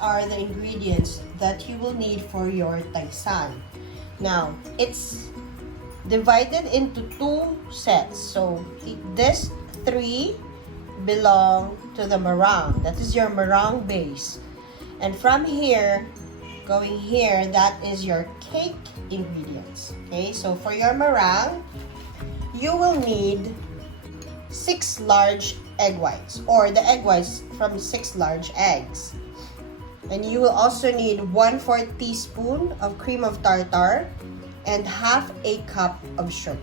are the ingredients that you will need for your Taisan. Now, it's divided into 2 sets. So, this 3 belong to the meringue. That is your meringue base. And from here, going here, that is your cake ingredients. Okay, so for your meringue, you will need 6 large egg whites, or the egg whites from 6 large eggs. And you will also need 1/4 teaspoon of cream of tartar and half a cup of sugar.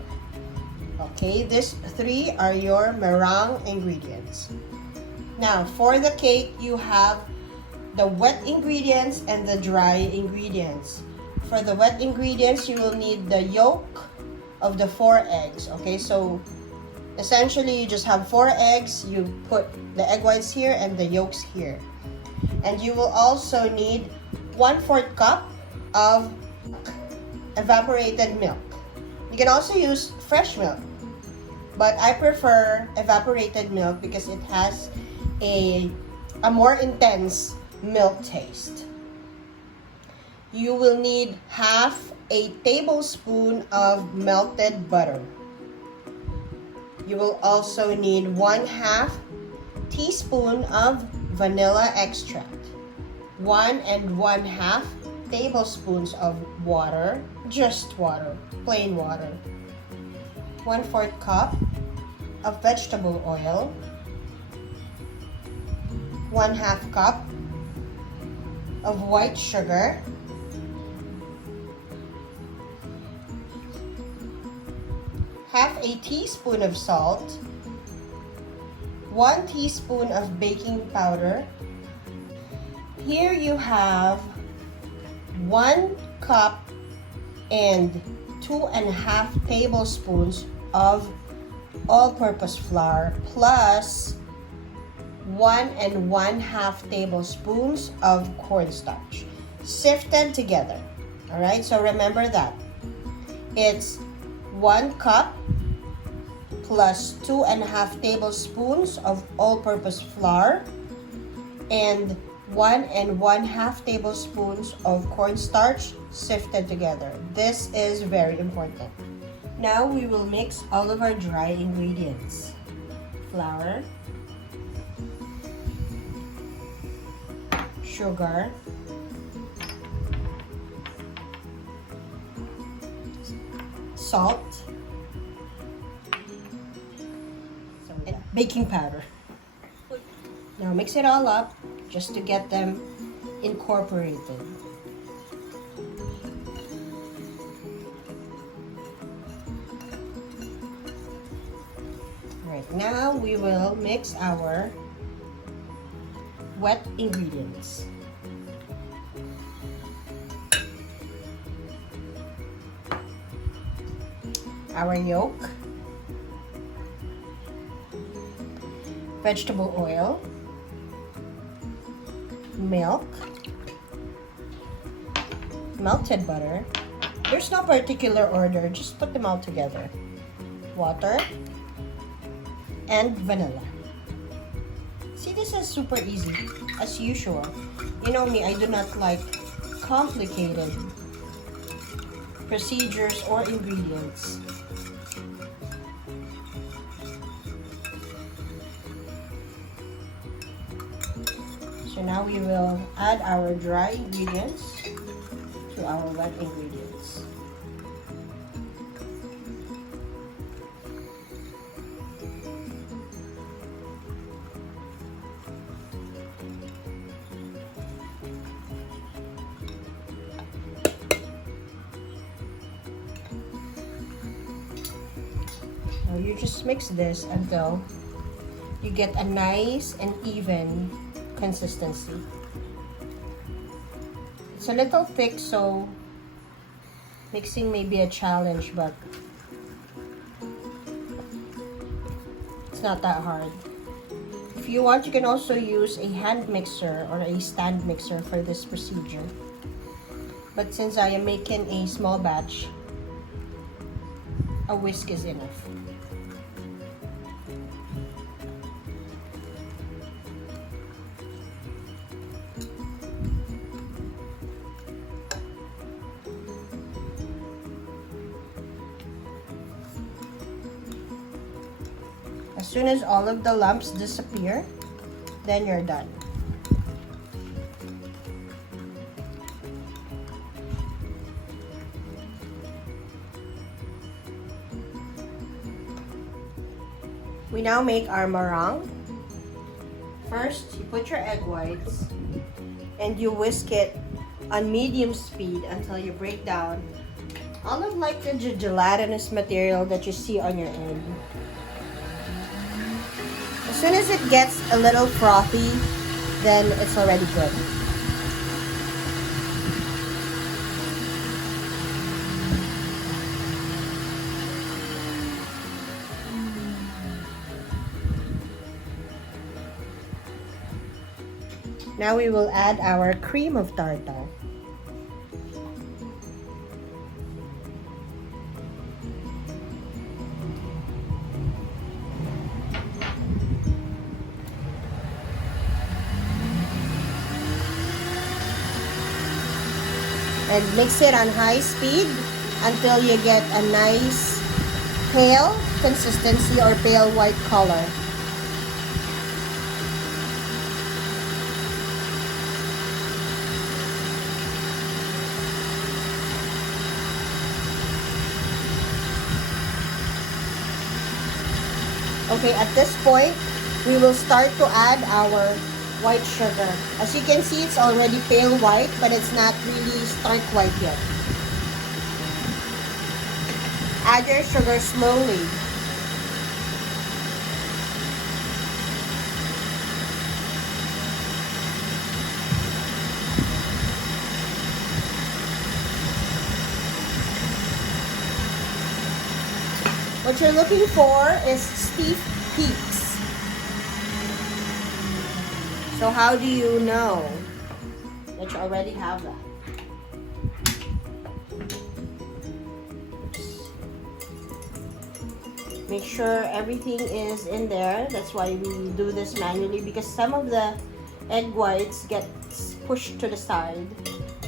Okay, these 3 are your meringue ingredients. Now, for the cake, you have the wet ingredients and the dry ingredients. For the wet ingredients, you will need the yolk of the 4 eggs. Okay, so essentially you just have 4 eggs, you put the egg whites here and the yolks here. And you will also need 1/4 cup of evaporated milk. You can also use fresh milk, but I prefer evaporated milk because it has a more intense milk taste. You will need half a tablespoon of melted butter. You will also need 1/2 teaspoon of vanilla extract, 1 1/2 tablespoons of water, just water, plain water, 1/4 cup of vegetable oil, 1/2 cup of white sugar, half a teaspoon of salt, 1 teaspoon of baking powder. Here you have 1 cup and 2 1/2 tablespoons of all-purpose flour plus 1 1/2 tablespoons of cornstarch, sifted together. All right, so remember that. It's 1 cup plus 2 1/2 tablespoons of all-purpose flour and 1 1/2 tablespoons of cornstarch sifted together. This is very important. Now we will mix all of our dry ingredients. Flour, sugar, salt, and baking powder. Now mix it all up just to get them incorporated. Right, now we will mix our wet ingredients. Our yolk, vegetable oil, milk, melted butter. There's no particular order, just put them all together. Water and vanilla. See, this is super easy, as usual. You know me, I do not like complicated procedures or ingredients. So now we will add our dry ingredients to our wet ingredients. Now you just mix this until you get a nice and even consistency. It's a little thick, so mixing may be a challenge, but it's not that hard. If you want, you can also use a hand mixer or a stand mixer for this procedure. But since I am making a small batch, a whisk is enough. As soon as all of the lumps disappear, then you're done. We now make our meringue. First, you put your egg whites and you whisk it on medium speed until you break down all of like the gelatinous material that you see on your egg. As soon as it gets a little frothy, then it's already good. Now we will add our cream of tartar. And mix it on high speed until you get a nice pale consistency or pale white color. Okay, at this point, we will start to add our white sugar. As you can see, it's already pale white, but it's not really stark white yet. Add your sugar slowly. What you're looking for is steep peaks. So how do you know that you already have that? Make sure everything is in there. That's why we do this manually, because some of the egg whites get pushed to the side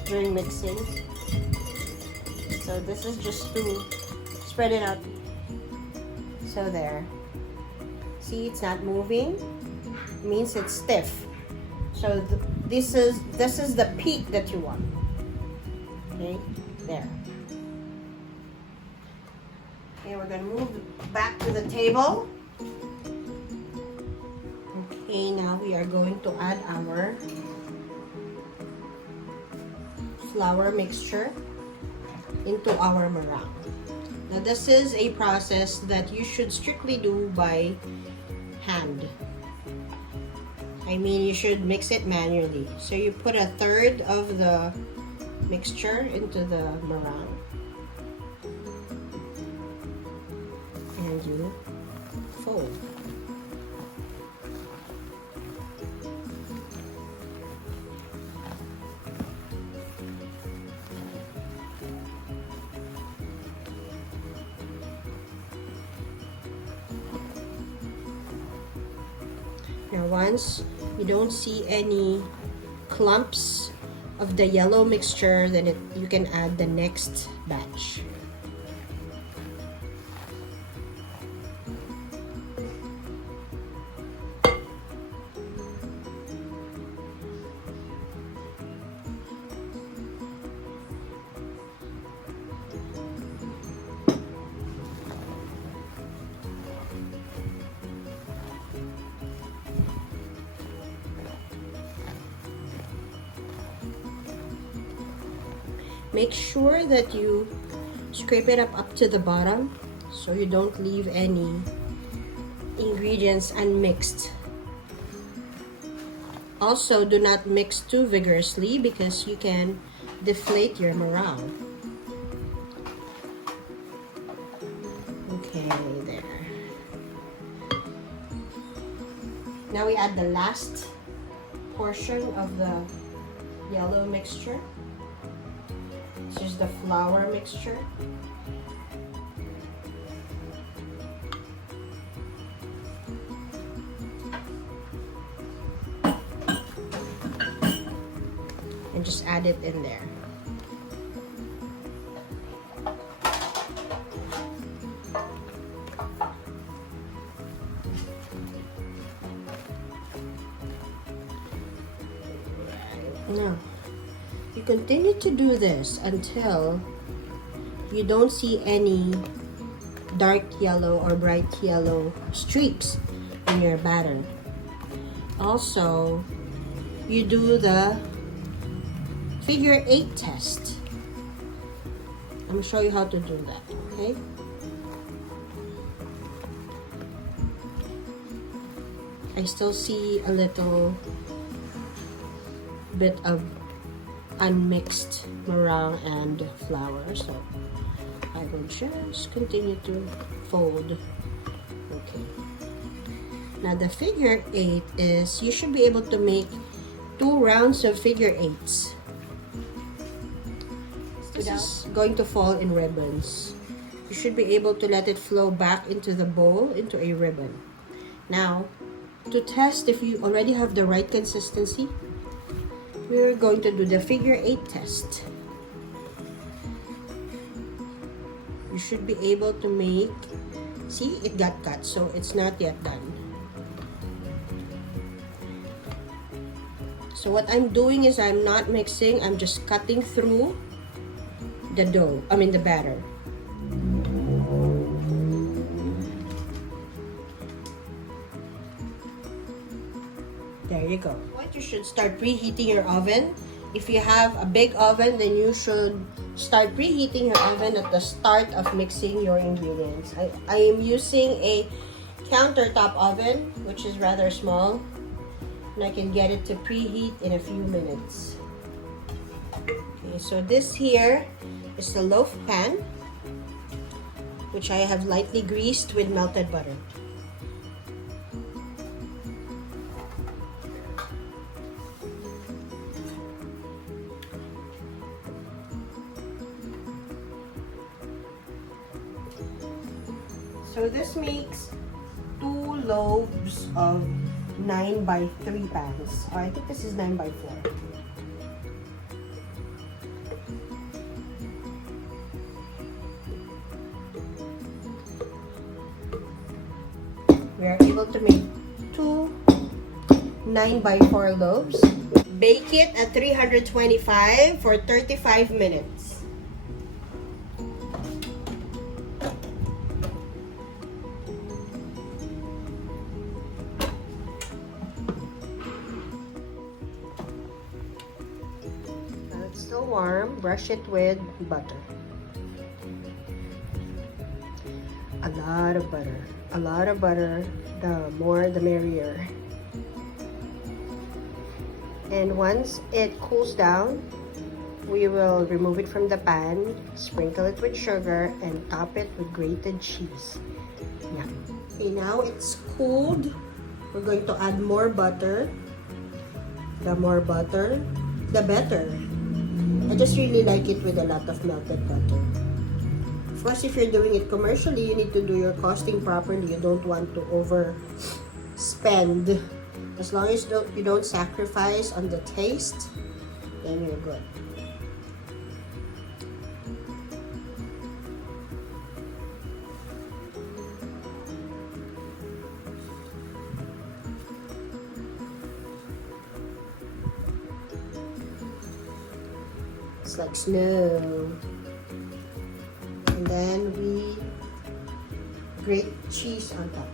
during mixing. So this is just to spread it out. So there. See, it's not moving. It means it's stiff. So this is the peak that you want. Okay, there. Okay, we're gonna move back to the table. Okay, now we are going to add our flour mixture into our meringue. Now this is a process that you should strictly do by hand. I mean, you should mix it manually. So you put a third of the mixture into the meringue. And you fold. Now once you don't see any clumps of the yellow mixture, then you can add the next batch. Make sure that you scrape it up to the bottom so you don't leave any ingredients unmixed. Also, do not mix too vigorously because you can deflate your meringue. Okay, there. Now we add the last portion of the yellow mixture. This is the flour mixture. And just add it in there. Now, you continue to do this until you don't see any dark yellow or bright yellow streaks in your batter. Also, you do the figure 8 test. I'm gonna show you how to do that, okay? I still see a little bit of unmixed meringue and flour, so I will just continue to fold. Okay. Now the figure 8 is, you should be able to make 2 rounds of figure 8s. This is going to fall in ribbons. You should be able to let it flow back into the bowl, into a ribbon. Now, to test if you already have the right consistency, we're going to do the figure 8 test. You should be able to make, see, it got cut, so it's not yet done. So what I'm doing is I'm not mixing, I'm just cutting through the dough, the batter. There you go. What you should start preheating your oven. If you have a big oven, then you should start preheating your oven at the start of mixing your ingredients. I am using a countertop oven, which is rather small, and I can get it to preheat in a few minutes. Okay, so this here is the loaf pan, which I have lightly greased with melted butter. So this makes 2 loaves of 9x3 pans. Or I think this is 9x4. We are able to make 2 9x4 loaves. Bake it at 325 for 35 minutes. Still warm, brush it with butter. A lot of butter. A lot of butter, the more the merrier. And once it cools down, we will remove it from the pan, sprinkle it with sugar, and top it with grated cheese. Yeah. Okay, now it's cooled. We're going to add more butter. The more butter, the better. I just really like it with a lot of melted butter. Of course, if you're doing it commercially, you need to do your costing properly. You don't want to overspend. As long as you don't sacrifice on the taste, then you're good. It's like snow. And then we grate cheese on top.